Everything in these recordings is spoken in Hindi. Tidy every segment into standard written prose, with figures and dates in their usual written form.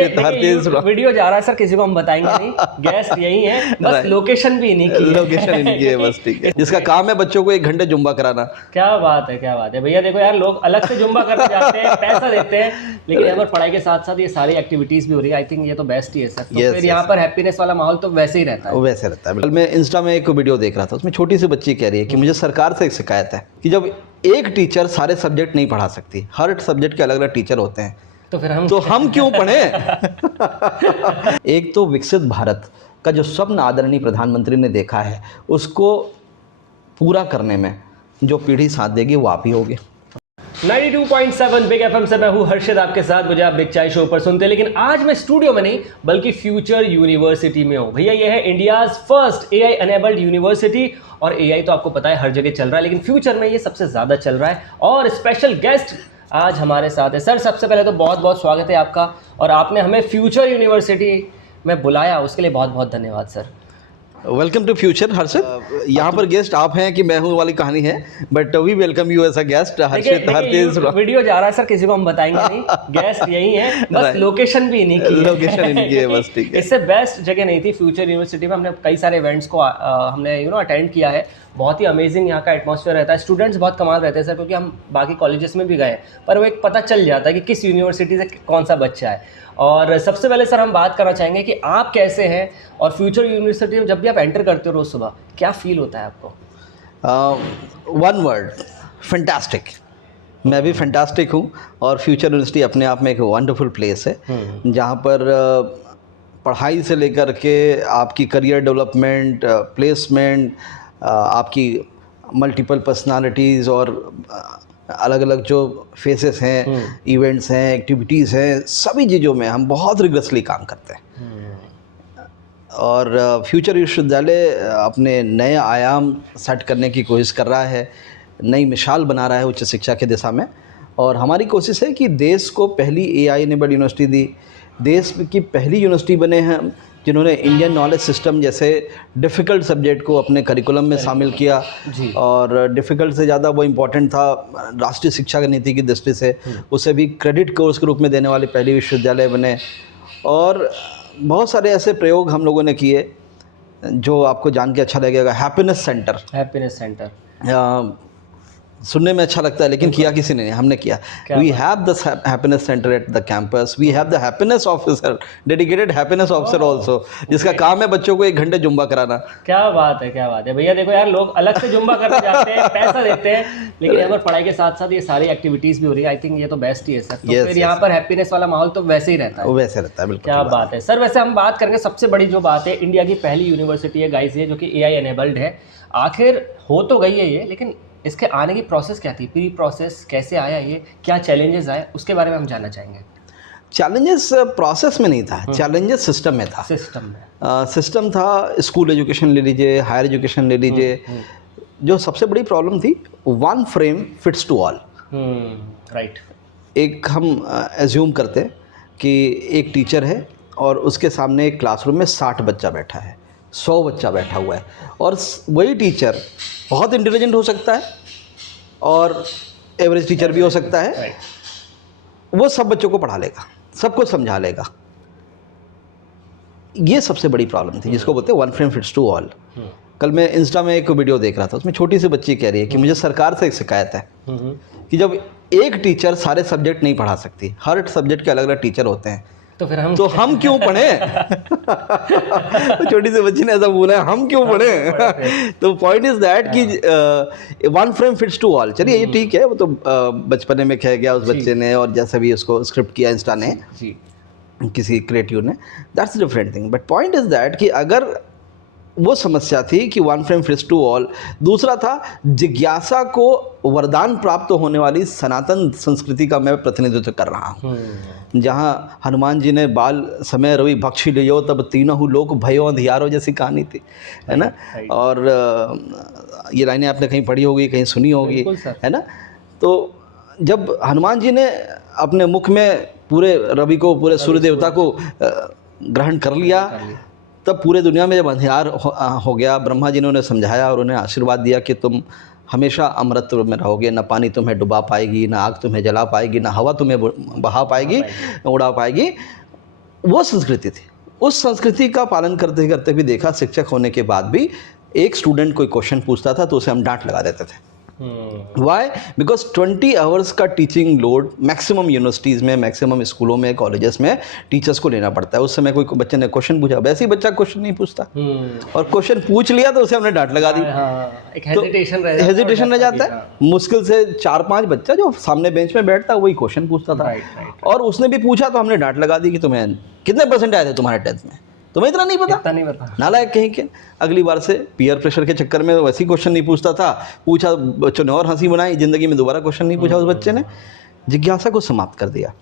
हर्षित हर चीज वीडियो जा रहा है सर, किसी को हम बताएंगे नहीं, गेस्ट यही है, बस लोकेशन भी इन्हीं की है। लोकेशन इनकी है बस, ठीक है। जिसका काम है बच्चों को 1 घंटे जुम्बा कराना। क्या बात है, क्या बात है भैया। देखो यार, लोग अलग से जुम्बा करने जाते हैं, पैसा देते हैं, लेकिन यहाँ पर पढ़ाई के साथ साथ ये सारी एक्टिविटीज भी हो रही है। आई थिंक ये तो बेस्ट ही है सर। तो फिर यहाँ पर हैप्पीनेस वाला माहौल तो वैसे ही रहता है। वैसे रहता है। मैं इंस्टा में एक वीडियो देख रहा था, उसमें छोटी सी बच्ची कह रही है कि मुझे सरकार से एक शिकायत है कि जब एक टीचर सारे सब्जेक्ट नहीं पढ़ा सकती, हर सब्जेक्ट के अलग अलग टीचर होते हैं, तो हम क्यों पढ़े। एक तो विकसित भारत का जो स्वप्न आदरणीय प्रधानमंत्री ने देखा है, उसको पूरा करने में जो पीढ़ी साथ देगी वो आप ही होगी। 92.7 बिग एफएम से मैं हूं हर्षित आपके साथ। मुझे आप बिग चाय शो पर सुनते हैं, लेकिन आज मैं स्टूडियो में नहीं बल्कि फ्यूचर यूनिवर्सिटी में हूं। भैया ये है India's first AI enabled university, और एआई तो आपको पता है हर जगह चल रहा है, लेकिन फ्यूचर में ये सबसे ज़्यादा चल रहा है। और स्पेशल गेस्ट आज हमारे साथ है। सर सबसे पहले तो बहुत बहुत स्वागत है आपका, और आपने हमें फ्यूचर यूनिवर्सिटी में बुलाया, उसके लिए बहुत बहुत धन्यवाद सर। वेलकम टू फ्यूचर हर्षित। यहाँ पर गेस्ट आप हैं कि मैं हूँ वाली कहानी है, but we welcome you as a guest Harshit हर चीज। वीडियो जा रहा है सर, किसी को हम बताएंगे नहीं, गेस्ट यही है, बस लोकेशन भी इन्हीं की है। लोकेशन इनकी है बस, ठीक है। इससे बेस्ट जगह नहीं थी फ्यूचर यूनिवर्सिटी में। हमने कई सारे इवेंट्स को हमने अटेंड किया है। बहुत ही अमेजिंग यहाँ का एटमॉस्फेयर रहता है। स्टूडेंट्स बहुत कमाल रहते हैं सर, क्योंकि हम बाकी कॉलेजेस में भी गए, पर वो एक पता चल जाता है कि किस यूनिवर्सिटी से कौन सा बच्चा है। और सबसे पहले सर हम बात करना चाहेंगे कि आप कैसे हैं, और फ्यूचर यूनिवर्सिटी में जब भी आप एंटर करते हो रोज़ सुबह, क्या फील होता है आपको? One word, fantastic. मैं भी फैंटास्टिक हूँ, और फ्यूचर यूनिवर्सिटी अपने आप में एक वंडरफुल प्लेस है, जहाँ पर पढ़ाई से लेकर के आपकी करियर डेवलपमेंट, प्लेसमेंट, आपकी मल्टीपल पर्सनालिटीज़ और अलग अलग जो फेसेस हैं, इवेंट्स हैं, एक्टिविटीज़ हैं, सभी चीज़ों में हम बहुत रिगरसली काम करते हैं। और फ्यूचर विश्वविद्यालय अपने नए आयाम सेट करने की कोशिश कर रहा है, नई मिसाल बना रहा है उच्च शिक्षा की दिशा में। और हमारी कोशिश है कि देश को पहली एआई एनेबल्ड यूनिवर्सिटी दी, देश की पहली यूनिवर्सिटी बने हैं जिन्होंने इंडियन नॉलेज सिस्टम जैसे डिफ़िकल्ट सब्जेक्ट को अपने करिकुलम में शामिल किया। और डिफ़िकल्ट से ज़्यादा वो इम्पोर्टेंट था राष्ट्रीय शिक्षा नीति की दृष्टि से, उसे भी क्रेडिट कोर्स के रूप में देने वाले पहले विश्वविद्यालय बने। और बहुत सारे ऐसे प्रयोग हम लोगों ने किए जो आपको जान के अच्छा लगेगा। हैप्पीनेस सेंटर सुनने में अच्छा लगता है, लेकिन किया किसी ने नहीं, हमने किया। We have the happiness centre at the campus, we have the happiness officer, dedicated happiness officer also, जिसका काम है बच्चों को 1 घंटे जुम्बा कराना। क्या बात है, क्या बात है भैया। देखो यार, लोग अलग से जुम्बा करने जाते हैं, पैसा देते हैं, लेकिन यहाँ पर पढ़ाई के साथ साथ ये सारी एक्टिविटीज भी हो रही है। आई थिंक ये तो बेस्ट ही है सर। तो फिर यहाँ पर हैप्पीनेस वाला माहौल तो वैसे ही रहता है। वैसे रहता है, बिल्कुल। क्या बात है सर। वैसे हम बात करेंगे, सबसे बड़ी जो बात है, इंडिया की पहली यूनिवर्सिटी है गाइस ये, जो कि एआई एनेबल्ड है। आखिर हो तो गई है ये, लेकिन इसके आने की प्रोसेस क्या थी, प्री प्रोसेस कैसे आया, ये क्या चैलेंजेस आए, उसके बारे में हम जानना चाहेंगे। चैलेंजेस प्रोसेस में नहीं था, चैलेंजेस सिस्टम में था। सिस्टम था, स्कूल एजुकेशन ले लीजिए, हायर एजुकेशन ले लीजिए। जो सबसे बड़ी प्रॉब्लम थी, one frame fits to all. Right. एक हम एज्यूम करते कि एक टीचर है और उसके सामने एक क्लासरूम में 60 बच्चा बैठा है, 100 बच्चा बैठा हुआ है, और वही टीचर बहुत इंटेलिजेंट हो सकता है और एवरेज टीचर भी हो सकता है। वो सब बच्चों को पढ़ा लेगा, सबको समझा लेगा। ये सबसे बड़ी प्रॉब्लम थी, जिसको बोलते हैं one frame fits to all. कल मैं इंस्टा में एक वीडियो देख रहा था, उसमें छोटी सी बच्ची कह रही है कि मुझे सरकार से एक शिकायत है कि जब एक टीचर सारे सब्जेक्ट नहीं पढ़ा सकती, हर सब्जेक्ट के अलग अलग टीचर होते हैं, तो हम क्यों पढ़े। छोटी सी बच्ची ने ऐसा बोला है, हम क्यों पढ़े। तो पॉइंट इज दैट कि one frame fits to all. चलिए ये ठीक है, वो तो बचपने में कह गया उस बच्चे ने, और जैसे भी उसको स्क्रिप्ट किया इंस्टा ने, किसी क्रिएटिव ने, that's different thing. But point is that कि अगर वो समस्या थी कि one frame fits to all, दूसरा था जिज्ञासा को वरदान प्राप्त होने वाली सनातन संस्कृति का मैं प्रतिनिधित्व कर रहा हूँ, जहाँ हनुमान जी ने बाल समय रवि बख्शी लियो तब तीनों लोग भयो अंधियारो जैसी कहानी थी, है ना। और ये लाइनें आपने कहीं पढ़ी होगी, कहीं सुनी होगी, है ना। तो जब हनुमान जी ने अपने मुख में पूरे रवि को, पूरे सूर्य देवता को ग्रहण कर लिया, तब पूरे दुनिया में जब अंधियार हो गया, ब्रह्मा जी ने उन्हें समझाया और उन्हें आशीर्वाद दिया कि तुम हमेशा अमृत में रहोगे, न पानी तुम्हें डुबा पाएगी, न आग तुम्हें जला पाएगी, न हवा तुम्हें बहा पाएगी, उड़ा पाएगी। वो संस्कृति थी। उस संस्कृति का पालन करते करते भी देखा, शिक्षक होने के बाद भी एक स्टूडेंट कोई क्वेश्चन पूछता था तो उसे हम डांट लगा देते थे। वाई? बिकॉज 20 आवर्स का टीचिंग लोड मैक्सिमम यूनिवर्सिटीज़ में, मैक्सिमम स्कूलों में, कॉलेजेस में टीचर्स को लेना पड़ता है। उस समय कोई बच्चे ने क्वेश्चन पूछा, वैसे ही बच्चा क्वेश्चन नहीं पूछता, और क्वेश्चन पूछ लिया तो उसे हमने डांट लगा दी। एक हेजिटेशन रह जाता है। मुश्किल से 4-5 बच्चा जो सामने बेंच में बैठता वही क्वेश्चन पूछता था, और उसने भी पूछा तो हमने डांट लगा दी कि तुम्हें कितने परसेंट आए थे तुम्हारे 10th में, तुम्हें इतना नहीं पता, नालायक कहीं के। अगली बार से पीयर प्रेशर के चक्कर में वैसे ही क्वेश्चन नहीं पूछता था, पूछा बच्चों ने और हंसी बनाई, ज़िंदगी में दोबारा क्वेश्चन नहीं पूछा उस बच्चे ने, जिज्ञासा को समाप्त कर दिया।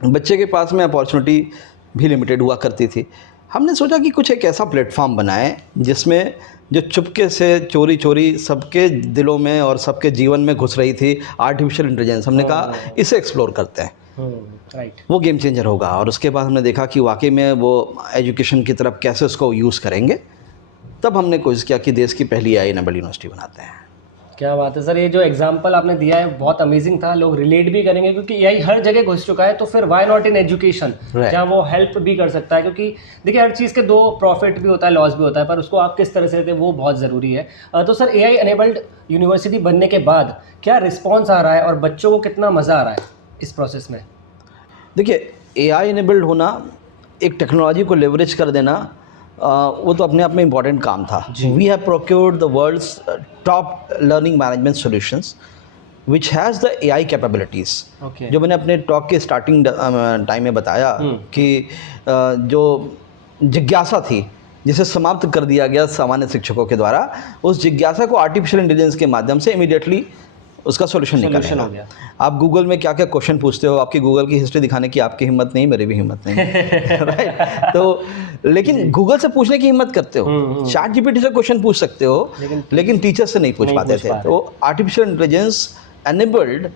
बच्चे के पास में अपॉर्चुनिटी भी लिमिटेड हुआ करती थी। हमने सोचा कि कुछ एक ऐसा प्लेटफॉर्म बनाएं जिसमें जो चुपके से चोरी चोरी सबके दिलों में और सबके जीवन में घुस रही थी आर्टिफिशियल इंटेलिजेंस, हमने कहा इसे एक्सप्लोर करते हैं, वो गेम चेंजर होगा। और उसके बाद हमने देखा कि वाकई में वो एजुकेशन की तरफ कैसे उसको यूज़ करेंगे। तब हमने कोशिश किया कि देश की पहली AI एनेबल्ड यूनिवर्सिटी बनाते हैं। क्या बात है सर, ये जो एग्जांपल आपने दिया है बहुत अमेजिंग था, लोग रिलेट भी करेंगे क्योंकि AI हर जगह घुस चुका है, तो फिर वाई नॉट इन एजुकेशन, जहाँ वो हेल्प भी कर सकता है। क्योंकि देखिए हर चीज़ के दो प्रॉफिट भी होता है, लॉस भी होता है, पर उसको आप किस तरह से लेते हैं वो बहुत ज़रूरी है। तो सर AI एनेबल्ड यूनिवर्सिटी बनने के बाद क्या रिस्पॉन्स आ रहा है और बच्चों को कितना मज़ा आ रहा है इस प्रोसेस में? देखिए AI एनेबल्ड होना, एक टेक्नोलॉजी को लेवरेज कर देना, वो तो अपने आप में इम्पॉर्टेंट काम था। We have procured the world's top learning management solutions which has the AI capabilities. जो मैंने अपने टॉक के स्टार्टिंग टाइम में बताया कि जो जिज्ञासा थी जिसे समाप्त कर दिया गया सामान्य शिक्षकों के द्वारा, उस जिज्ञासा को आर्टिफिशियल इंटेलिजेंस के माध्यम से इमीडिएटली उसका सोल्यूशन निकलेगा। आप गूगल में क्या क्या क्वेश्चन पूछते हो, आपकी गूगल की हिस्ट्री दिखाने की आपकी हिम्मत नहीं, मेरी भी हिम्मत नहीं राइट। तो लेकिन गूगल से पूछने की हिम्मत करते हो, चैट GPT से क्वेश्चन पूछ सकते हो, लेकिन टीचर से नहीं पूछ पाते थे। तो आर्टिफिशियल इंटेलिजेंस एनेबल्ड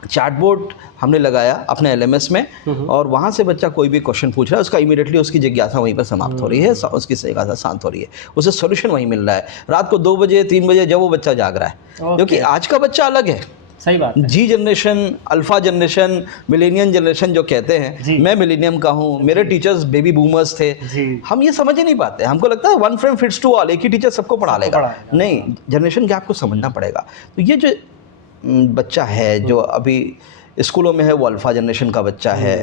चैटबॉट हमने लगाया अपने LMS में, और वहाँ से बच्चा कोई भी क्वेश्चन पूछ रहा है, उसका इमीडिएटली उसकी जिज्ञासा वहीं पर समाप्त हो रही है, उसकी जिज्ञासा शांत हो रही है, उसे सॉल्यूशन वहीं मिल रहा है। रात को 2 बजे 3 बजे जब वो बच्चा जाग रहा है, क्योंकि आज का बच्चा अलग है। सही बात है। Z generation, alpha generation, millennium generation जो कहते हैं, मैं मिलेनियम का हूँ, मेरे टीचर्स बेबी बूमर्स थे। हम ये समझ ही नहीं पाते, हमको लगता है one frame fits to all, एक ही टीचर सबको पढ़ा लेगा। नहीं, जनरेशन गैप को समझना पड़ेगा। तो ये जो बच्चा है जो अभी स्कूलों में है, वो अल्फ़ा जनरेशन का बच्चा है।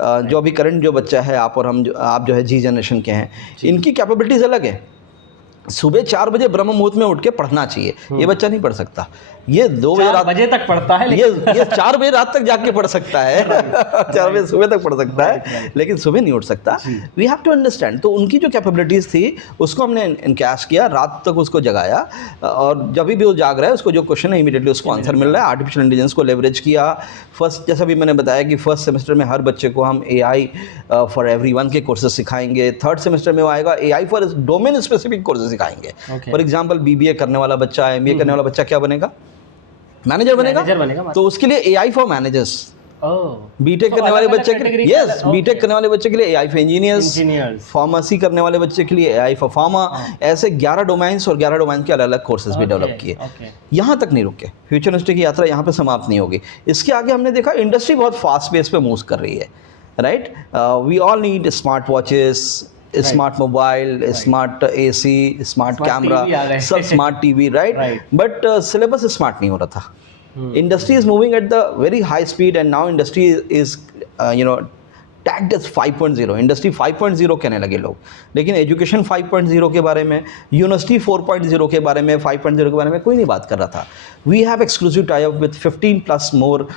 जो अभी करंट जो बच्चा है, आप और हम आप जो है जी जनरेशन के हैं, इनकी कैपेबिलिटीज़ अलग है। सुबह 4 बजे ब्रह्म मुहूर्त में उठ के पढ़ना चाहिए, ये बच्चा नहीं पढ़ सकता। ये 2 बजे तक पढ़ता है, ये 4 बजे रात तक जाके पढ़ सकता है 4 बजे सुबह तक पढ़ सकता है, लेकिन सुबह नहीं उठ सकता। We have to understand. तो उनकी जो कैपेबिलिटीज़ थी उसको हमने इनकैश किया, रात तक उसको जगाया, और जब भी वो जाग रहा है उसको जो क्वेश्चन है इमीडिएटली उसको आंसर मिल रहा है। आर्टिफिशियल इंटेलिजेंस को लेवरेज किया। फर्स्ट, जैसा भी मैंने बताया कि फर्स्ट सेमेस्टर में हर बच्चे को हम AI फॉर एवरीवन के कोर्सेज सिखाएंगे। थर्ड सेमेस्टर में वो आएगा AI for domain specific courses सिखाएंगे। फॉर एग्जाम्पल BBA करने वाला बच्चा, MBA करने वाला बच्चा क्या बनेगा? मैनेजर बनेगा। तो उसके लिए AI फॉर मैनेजर्स। बीटेक करने वाले बच्चे के लिए, यस, बीटेक करने वाले बच्चे के लिए AI फॉर इंजीनियर्स। फार्मेसी करने वाले बच्चे के लिए AI फॉर फार्मा। ऐसे 11 डोमाइंस और 11 डोमाइन के अलग अलग कोर्सेज भी डेवलप किए। यहाँ तक नहीं रुके, फ्यूचर यूनिवर्सिटी की यात्रा यहाँ पे समाप्त नहीं होगी। इसके आगे हमने देखा इंडस्ट्री बहुत फास्ट पेस पे मूव कर रही है, right. We all need smart watches, smart mobile, smart AC, smart camera, सब smart TV, right. But syllabus smart नहीं हो रहा था। Industry is moving at the very high speed, and now industry is tagged as 5.0। Industry 5.0 कहने लगे लोग, लेकिन एजुकेशन 5.0 के बारे में, यूनिवर्सिटी 4.0 के बारे में, 5.0 के बारे में कोई नहीं बात कर रहा था। We have exclusive tie up with 15+ more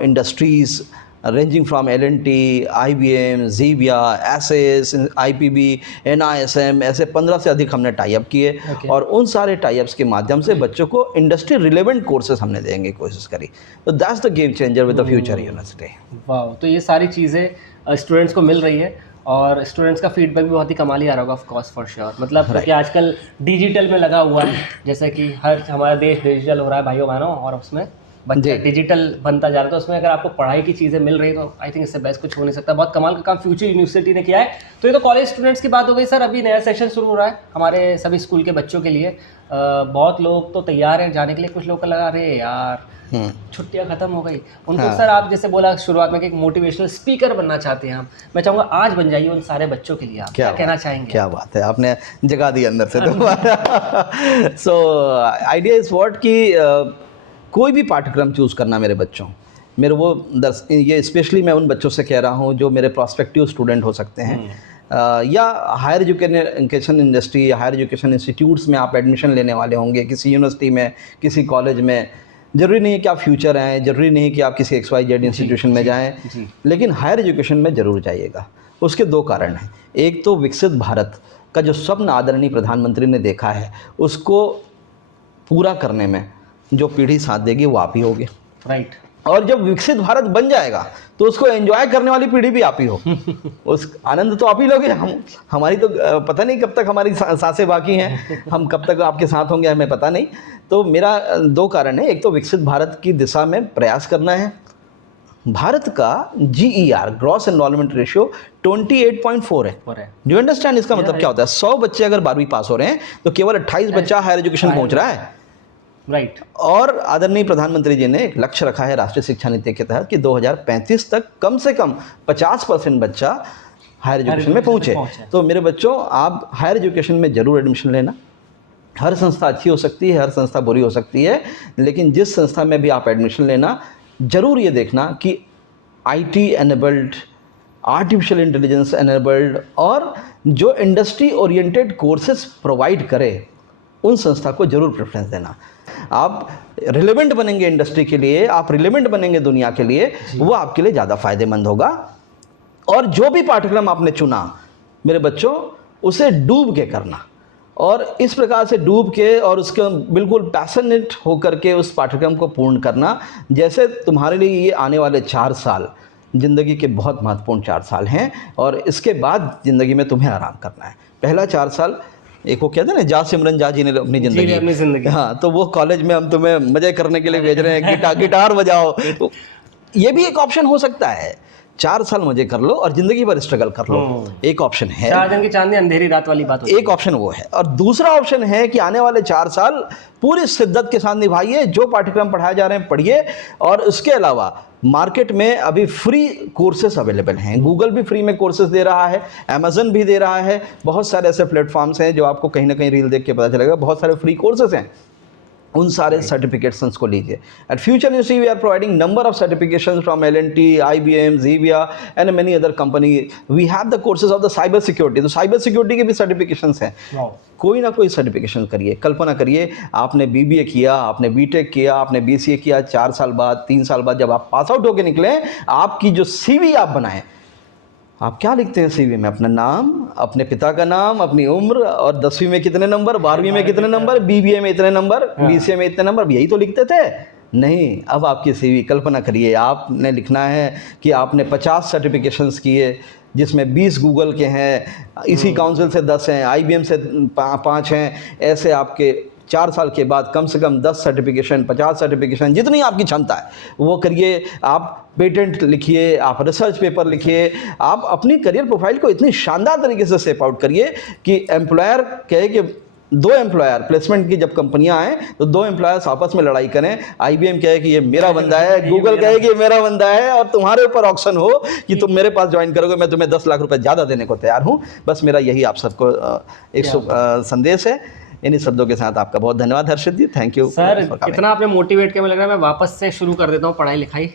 industries ranging from L&T, IBM, Xeria, SAS, IPB, NISM, ऐसे 15 से अधिक हमने टाई अप किए। और उन सारे टाई अप्स के माध्यम से बच्चों को इंडस्ट्री रिलेवेंट कोर्सेज हमने देंगे कोशिश करी। तो that's the game changer with the future university. वाह, तो ये सारी चीज़ें स्टूडेंट्स को मिल रही है, और स्टूडेंट्स का फीडबैक भी बहुत ही कमाल ही आ रहा होगा, ऑफ कोर्स, फॉर श्योर। मतलब क्योंकि आजकल डिजिटल में लगा हुआ है, जैसे कि हर हमारा देश डिजिटल हो रहा है भाइयों बहनों, और उसमें बच्चा डिजिटल बनता जा रहा है, तो उसमें अगर आपको पढ़ाई की चीज़ें मिल रही तो आई थिंक इससे बेस्ट कुछ हो नहीं सकता। बहुत कमाल का काम फ्यूचर यूनिवर्सिटी ने किया है। तो ये तो कॉलेज स्टूडेंट्स की बात हो गई सर। अभी नया सेशन शुरू हो रहा है हमारे सभी स्कूल के बच्चों के लिए। बहुत लोग तो तैयार हैं जाने के लिए, कुछ लोग को लगा अरे यार छुट्टियां खत्म हो गई उनको। हाँ। सर आप जैसे बोला शुरुआत में कि एक मोटिवेशनल स्पीकर बनना चाहते हैं हम, मैं चाहूँगा आज बन जाइए उन सारे बच्चों के लिए। आप क्या कहना चाहेंगे? क्या बात है, आपने जगा दी अंदर से दोबारा। सो आइडिया इज व्हाट कि कोई भी पाठ्यक्रम चूज़ करना मेरे बच्चों, मेरे वो ये स्पेशली मैं उन बच्चों से कह रहा हूँ जो मेरे प्रॉस्पेक्टिव स्टूडेंट हो सकते हैं, या हायर एजुकेशन इंडस्ट्री या हायर एजुकेशन इंस्टीट्यूट्स में आप एडमिशन लेने वाले होंगे, किसी यूनिवर्सिटी में, किसी कॉलेज में। ज़रूरी नहीं है कि आप फ्यूचर आएँ, ज़रूरी नहीं है कि आप किसी XYZ इंस्टीट्यूशन में जाएँ, लेकिन हायर एजुकेशन में ज़रूर जाइएगा। उसके दो कारण हैं। एक तो विकसित भारत का जो स्वप्न आदरणीय प्रधानमंत्री ने देखा है, उसको पूरा करने में जो पीढ़ी साथ देगी वो आप ही होगे। राइट। और जब विकसित भारत बन जाएगा तो उसको एंजॉय करने वाली पीढ़ी भी आप ही हो। उस आनंद तो आप ही लोगे। हमारी तो पता नहीं कब तक हमारी सांसें बाकी हैं, हम कब तक आपके साथ होंगे हमें पता नहीं। तो मेरा दो कारण है। एक तो विकसित भारत की दिशा में प्रयास करना है। भारत का GER ग्रॉस एनरोलमेंट रेशियो 28.4 है। डू यू अंडरस्टैंड इसका मतलब क्या होता है? 100 बच्चे अगर 12वीं पास हो रहे हैं तो केवल 28 बच्चा हायर एजुकेशन पहुंच रहा है। राइट। और आदरणीय प्रधानमंत्री जी ने एक लक्ष्य रखा है राष्ट्रीय शिक्षा नीति के तहत कि 2035 तक कम से कम 50% बच्चा हायर एजुकेशन में पहुंचे। तो मेरे बच्चों, आप हायर एजुकेशन में ज़रूर एडमिशन लेना। हर संस्था अच्छी हो सकती है, हर संस्था बुरी हो सकती है, लेकिन जिस संस्था में भी आप एडमिशन लेना, ज़रूर ये देखना कि IT enabled, artificial intelligence enabled और जो इंडस्ट्री ओरिएंटेड कोर्सेज प्रोवाइड करे, उन संस्था को ज़रूर प्रेफरेंस देना। आप रिलेवेंट बनेंगे इंडस्ट्री के लिए, आप रिलेवेंट बनेंगे दुनिया के लिए, वो आपके लिए ज़्यादा फायदेमंद होगा। और जो भी पाठ्यक्रम आपने चुना मेरे बच्चों, उसे डूब के करना, और इस प्रकार से डूब के और उसके बिल्कुल पैशनेट होकर के उस पाठ्यक्रम को पूर्ण करना, जैसे तुम्हारे लिए ये आने वाले 4 साल ज़िंदगी के बहुत महत्वपूर्ण 4 साल हैं, और इसके बाद ज़िंदगी में तुम्हें आराम करना है। पहला 4 साल एक वो कहते हैं ना, जा सिमरन जा जीने अपनी ज़िंदगी। हाँ, तो वो कॉलेज में हम तुम्हें मज़े करने के लिए भेज रहे हैं, गिटार बजाओ, तो ये भी एक ऑप्शन हो सकता है। 4 साल मजे कर लो और जिंदगी भर स्ट्रगल कर लो, एक ऑप्शन है। 4 दिन की चांदनी अंधेरी रात वाली बात होती है। एक ऑप्शन वो है। और दूसरा ऑप्शन है कि आने वाले 4 साल पूरी शिद्दत के साथ निभाइए, जो पाठ्यक्रम पढ़ाए जा रहे हैं पढ़िए, और उसके अलावा मार्केट में अभी फ्री कोर्सेज अवेलेबल हैं। गूगल भी फ्री में कोर्सेज दे रहा है, अमेजन भी दे रहा है, बहुत सारे ऐसे प्लेटफॉर्म्स हैं जो आपको कहीं ना कहीं रील देख के पता चलेगा, बहुत सारे फ्री कोर्सेज हैं। उन सारे सर्टिफिकेशंस को लीजिए। At future university we are providing number of certifications from L&T, IBM, Xivia and many other company. We have the courses of the cyber security. तो साइबर सिक्योरिटी के भी सर्टिफिकेशंस हैं। कोई ना कोई सर्टिफिकेशन करिए। कल्पना करिए, आपने BBA किया, आपने BTech किया, आपने BCA किया, 4 साल बाद, 3 साल बाद जब आप पास आउट होकर निकले, आपकी जो CV आप बनाएं, आप क्या लिखते हैं CV में? अपना नाम, अपने पिता का नाम, अपनी उम्र, और 10वीं में कितने नंबर, 12वीं में कितने नंबर, BBA में इतने नंबर, BCA में इतने नंबर, यही तो लिखते थे। नहीं, अब आपकी CV, कल्पना करिए, आपने लिखना है कि आपने 50 सर्टिफिकेशंस किए, जिसमें 20 गूगल के हैं, इसी काउंसिल से 10 हैं, IBM से 5 हैं। ऐसे आपके 4 साल के बाद कम से कम 10 सर्टिफिकेशन, 50 सर्टिफिकेशन, जितनी आपकी क्षमता है वो करिए। आप पेटेंट लिखिए, आप रिसर्च पेपर लिखिए, आप अपनी करियर प्रोफाइल को इतनी शानदार तरीके से सेप आउट करिए कि एम्प्लॉयर कहे कि 2 एम्प्लॉयर प्लेसमेंट की जब कंपनियां आए तो 2 एम्प्लॉयर्स आपस में लड़ाई करें। IBM कहे कि ये मेरा बंदा है, गूगल कहे कि ये मेरा बंदा है, और तुम्हारे ऊपर ऑक्शन हो कि तुम मेरे पास ज्वाइन करोगे, मैं तुम्हें 10 लाख रुपए ज़्यादा देने को तैयार हूँ। बस मेरा यही आप सबको एक संदेश है। इन्हीं शब्दों के साथ आपका बहुत धन्यवाद हर्षित जी, थैंक यू सर। इतना आपने मोटिवेट किया, मुझे लग रहा है मैं वापस से शुरू कर देता हूँ पढ़ाई लिखाई।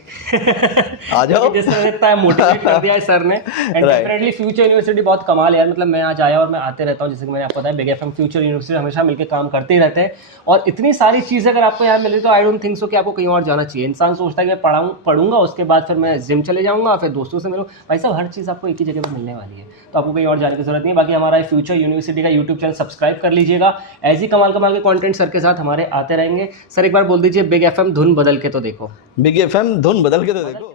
आ जाओ। जिस तरह इतना मोटिवेट कर दिया है सर ने, एंड डेफिनेटली फ्यूचर यूनिवर्सिटी बहुत कमाल है यार। मतलब मैं आज आया और मैं आते रहता हूँ, जैसे कि मैंने आपको बताया, बिग FM फ्यूचर यूनिवर्सिटी हमेशा मिलकर काम करते ही रहते हैं, और इतनी सारी चीज़ें अगर आपको यहाँ मिल रही तो आई डोंट थिंक सो कि आपको कहीं और जाना चाहिए। इंसान सोचता है कि मैं पढ़ूंगा, उसके बाद फिर मैं जिम चले जाऊँगा, फिर दोस्तों से मिलूँ। भाई साहब, हर चीज़ आपको एक ही जगह पर मिलने वाली है, तो आपको कहीं और जाने की जरूरत नहीं है। बाकी हमारा फ्यूचर यूनिवर्सिटी का यूट्यूब चैनल सब्सक्राइब कर लीजिएगा, ऐसी कमाल के कंटेंट सर के साथ हमारे आते रहेंगे। सर एक बार बोल दीजिए, बिग FM धुन बदल के तो देखो। बिग FM धुन बदल के तो देखो।